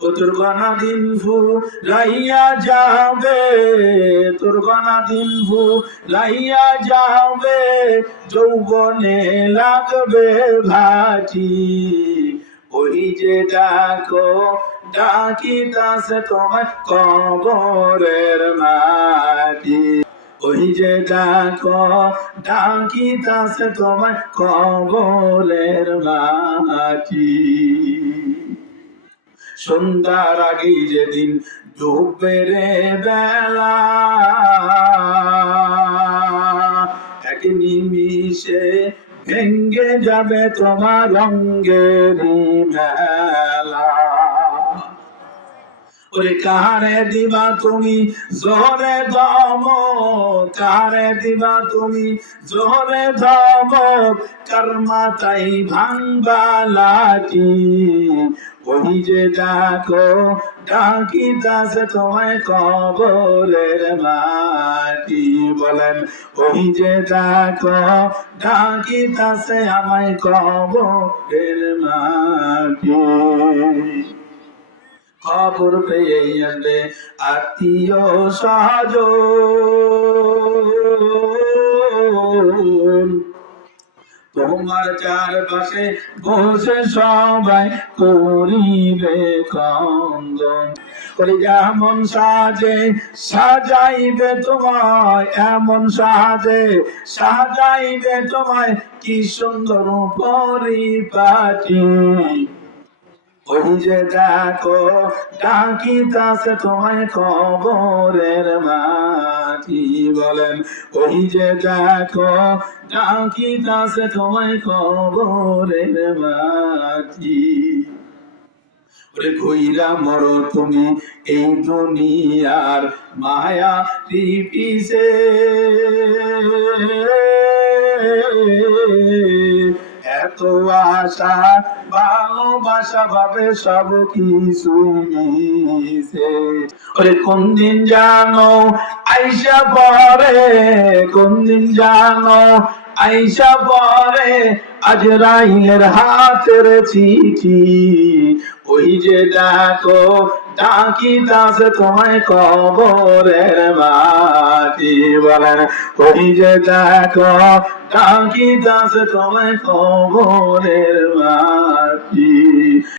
ও তোর গনা দিন ফুরাইয়া যাবে, তোর গনা দিন ফুরাইয়া যাবে, যৌবনে লাগবে ভাটি। ওই যে ডাকো ডাকিতাছে তোমায় কবরের মাটি, ওই যে ডাকো ডাকিতাছে তোমায় কবরের মাটি। সন্ধ্যার আগে যেদিন ডুববে রে বেলা, এক নিমিষে ভেঙ্গে যাবে তোমার রঙ্গের মেলা। ওরে কারে দিবা তুমি জোরে দম, কারে দিবা তুমি জোরে দম, কার মাথায় ভাঙবা লাঠি। ওই যে ডাকো ডাকিতাছে তোমায় কবরের মাটি। বলেন ওই যে ডাকো ডাকিতাছে আমায় কবরের মাটি। খবর পেয়ে আসবে আত্মীয় স্বজন, তোমার চারপাশে বসে সবাই করিবে ক্রন্দন। ওরে যেমন সাজে সাজাইবে তোমায়, এমন সাজে সাজাইবে তোমায়, কি সুন্দর পরিপাটি। ওই যে ডাকো ডাকিতাছে তোমায় কবরের মাটি। বলেন ওই যে ডাকো ডাকিতাছে তোমায় কবরের মাটি। ওরে ঘুইরা মরো তুমি এই দুনিয়ার মায়া পিছে, এত আশা ভালোবাসা ভাবে সব কিছু মিশে। ওরে কোন দিন জানো আইসা পরে, কোন দিন জানো আইসা পরে আজরাইলের হাতের চিঠি। ওই যে ডাকো ডাকিতাছে তোমায় কবরের মাটি। বলেন ওই যে ডাকো ডাকিতাছে তোমায় কবরের মাটি।